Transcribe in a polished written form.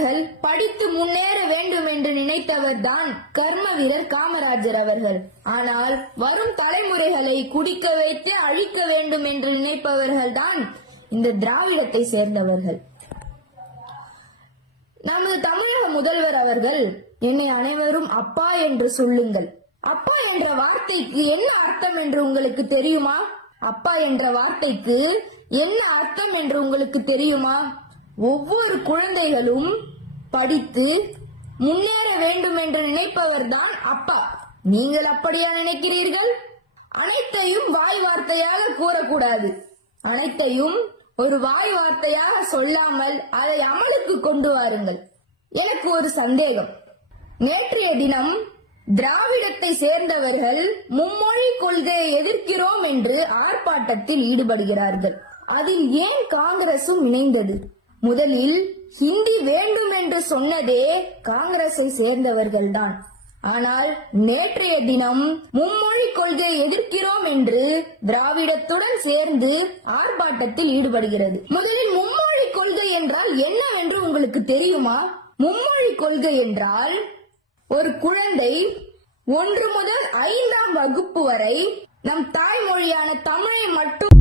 மாணவர்கள் படித்து முன்னேற வேண்டும் என்று நினைத்தவர் தான் கர்ம வீரர் காமராஜர் அவர்கள். ஆனால் வரும் தலைமுறைகளை குடிக்க வைத்து அழிக்க வேண்டும் என்று நினைப்பவர்கள் தான் இந்த திராவிடத்தை சேர்ந்தவர்கள். நமது தமிழக முதல்வர் அவர்கள், என்னை அனைவரும் அப்பா என்று சொல்லுங்கள். அப்பா என்ற வார்த்தைக்கு என்ன அர்த்தம் என்று உங்களுக்கு தெரியுமா? அப்பா என்ற வார்த்தைக்கு என்ன அர்த்தம் என்று உங்களுக்கு தெரியுமா? ஒவ்வொரு குழந்தைகளும் படித்து முன்னேற வேண்டும் என்று நினைப்பவர் தான் அப்பா. நீங்கள் அப்படியா நினைக்கிறீர்கள்? அனைத்தையும் வாய் வார்த்தையாக கூறக்கூடாது. அனைத்தையும் ஒரு வாய் வார்த்தையாக சொல்லாமல் அதை அமலுக்கு கொண்டு வாருங்கள். எனக்கு ஒரு சந்தேகம். நேற்றைய தினம் திராவிடத்தை சேர்ந்தவர்கள் மும்மொழி கொள்கையை எதிர்க்கிறோம் என்று ஆர்ப்பாட்டத்தில் ஈடுபடுகிறார்கள். அதில் ஏன் காங்கிரசும் இணைந்தது? முதலில் ஹிந்தி வேண்டும் என்று சொன்னதே காங்கிரஸை சேர்ந்தவர்கள்தான். ஆனால் நேற்றைய தினம் மும்மொழி கொள்கையை எதிர்க்கிறோம் என்று திராவிடத்துடன் சேர்ந்து ஆர்ப்பாட்டத்தில் ஈடுபடுகிறது. முதலில் மும்மொழி கொள்கை என்றால் என்னவென்று உங்களுக்கு தெரியுமா? மும்மொழி கொள்கை என்றால் ஒரு குழந்தை 1 முதல் 5ஆம் வகுப்பு வரை நம் தாய்மொழியான தமிழை மட்டும்